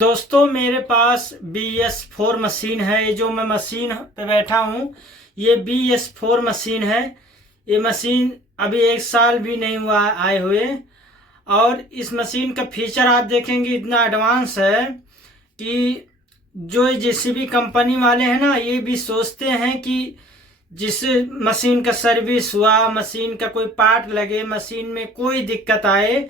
दोस्तों मेरे पास BS4 machine है। ये जो मैं मशीन पे बैठा हूँ ये BS4 मशीन है। ये मशीन अभी 1 साल भी नहीं हुआ आए हुए, और इस मशीन का फीचर आप देखेंगे इतना एडवांस है कि जो JCB कंपनी वाले हैं ना, ये भी सोचते हैं कि जिस मशीन का सर्विस हुआ, मशीन का कोई पार्ट लगे, मशीन में कोई दिक्कत आए,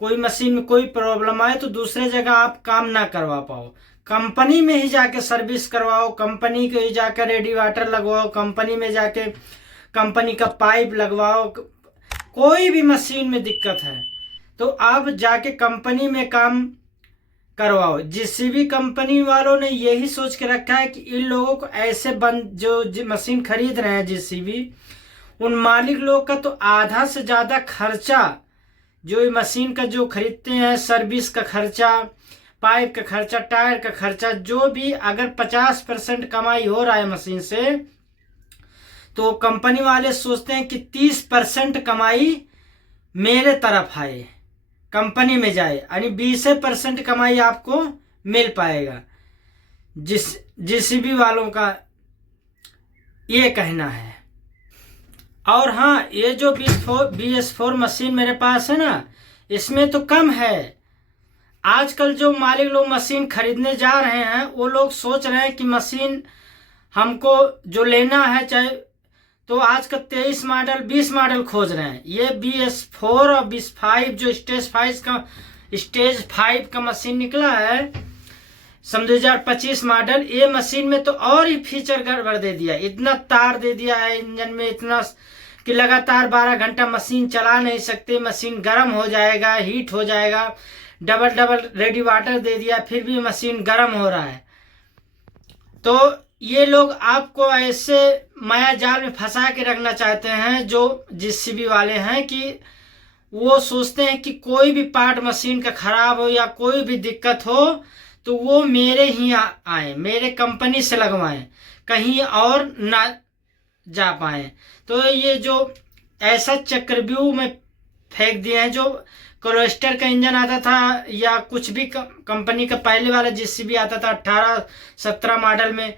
कोई मशीन में कोई प्रॉब्लम आए तो दूसरे जगह आप काम ना करवा पाओ, कंपनी में ही जाके सर्विस करवाओ, कंपनी के ही जाकर रेडिएटर लगवाओ, कंपनी में जाके कंपनी का पाइप लगवाओ। कोई भी मशीन में दिक्कत है तो आप जाके कंपनी में काम करवाओ। JCB कंपनी वालों ने यही सोच के रखा है कि इन लोगों को ऐसे जो मशीन खरीद रहे हैं JCB, उन मालिक लोग का तो आधा से ज़्यादा खर्चा जो ये मशीन का जो खरीदते हैं, सर्विस का खर्चा, पाइप का खर्चा, टायर का खर्चा, जो भी अगर 50% कमाई हो रहा है मशीन से, तो कंपनी वाले सोचते हैं कि 30% कमाई मेरे तरफ आए, कंपनी में जाए, यानी 20% कमाई आपको मिल पाएगा। JCB वालों का ये कहना है। और हाँ, ये जो BS4 मशीन मेरे पास है ना, इसमें तो कम है। आजकल जो मालिक लोग मशीन खरीदने जा रहे हैं वो लोग सोच रहे हैं कि मशीन हमको जो लेना है, चाहे तो आज का 23 मॉडल 20 मॉडल खोज रहे हैं। ये BS4 और BS5 जो स्टेज 5 का मशीन निकला है 2025 मॉडल, ये मशीन में तो और ही फीचर गड़बड़ दे दिया। इतना तार दे दिया है इंजन में, इतना कि लगातार 12 घंटा मशीन चला नहीं सकते, मशीन गर्म हो जाएगा, हीट हो जाएगा। डबल रेडिएटर दे दिया, फिर भी मशीन गर्म हो रहा है। तो ये लोग आपको ऐसे माया जाल में फंसा के रखना चाहते हैं जो JCB वाले हैं, कि वो सोचते हैं कि कोई भी पार्ट मशीन का खराब हो या कोई भी दिक्कत हो तो वो मेरे ही आए, मेरे कंपनी से लगवाएं, कहीं और ना जा पाए। तो ये जो ऐसा चक्रव्यूह में फेंक दिए हैं, जो क्लोस्टर का इंजन आता था या कुछ भी कंपनी का पहले वाला JCB आता था 18-17 मॉडल में,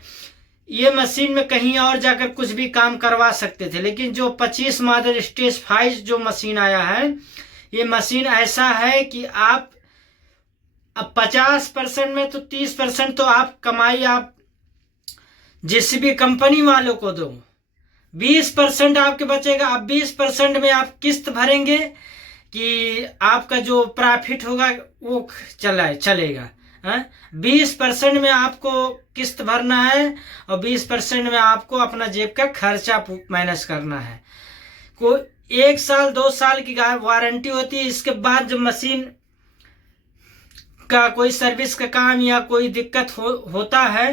ये मशीन में कहीं और जाकर कुछ भी काम करवा सकते थे। लेकिन जो 25 मॉडल स्टेज 5 जो मशीन आया है, ये मशीन ऐसा है कि आप अब 50% में तो 30% तो आप कमाई आप JCB कंपनी वालों को दो, 20% आपके बचेगा। अब 20% में आप किस्त भरेंगे कि आपका जो प्रॉफिट होगा वो चलेगा। 20% में आपको किस्त भरना है और 20% में आपको अपना जेब का खर्चा मैनेज करना है। कोई 1 साल 2 साल की वारंटी होती है। इसके बाद जब मशीन का कोई सर्विस का काम या कोई दिक्कत होता है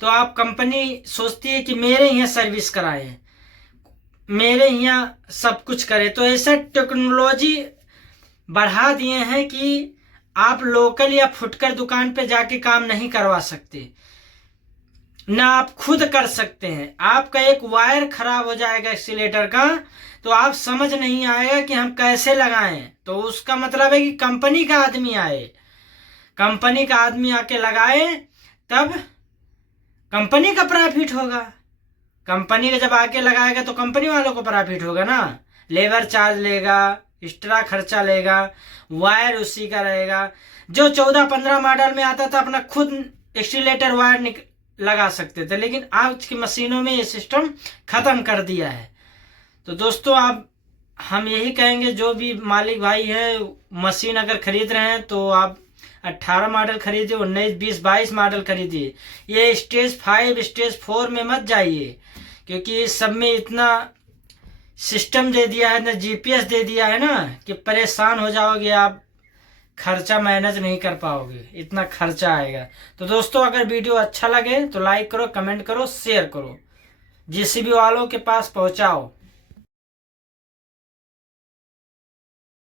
तो आप कंपनी सोचती है कि मेरे यहाँ सर्विस कराए, मेरे यहाँ सब कुछ करे। तो ऐसा टेक्नोलॉजी बढ़ा दिए हैं कि आप लोकल या फुटकर दुकान पे जाके काम नहीं करवा सकते, ना आप खुद कर सकते हैं। आपका एक वायर खराब हो जाएगा एक्सीलेटर का तो आप समझ नहीं आएगा कि हम कैसे लगाएं। तो उसका मतलब है कि कंपनी का आदमी आए, कंपनी का आदमी आके लगाए, तब कंपनी का प्रॉफिट होगा। कंपनी का जब आके लगाएगा तो कंपनी वालों को प्रॉफिट होगा ना। लेबर चार्ज लेगा, एक्स्ट्रा खर्चा लेगा, वायर उसी का रहेगा। जो 14-15 मॉडल में आता था अपना खुद एक्सीलेटर वायर लगा सकते थे, लेकिन आज की मशीनों में ये सिस्टम खत्म कर दिया है। तो दोस्तों आप हम यही कहेंगे, जो भी मालिक भाई हैं मशीन अगर खरीद रहे हैं तो आप 18 मॉडल खरीदिए, 19, 20, 22 मॉडल खरीदिए। ये स्टेज 5 स्टेज 4 में मत जाइए, क्योंकि इस सब में इतना सिस्टम दे दिया है ना, GPS दे दिया है ना, कि परेशान हो जाओगे आप, खर्चा मैनेज नहीं कर पाओगे, इतना खर्चा आएगा। तो दोस्तों अगर वीडियो अच्छा लगे तो लाइक करो, कमेंट करो, शेयर करो, JCB वालों के पास पहुंचाओ।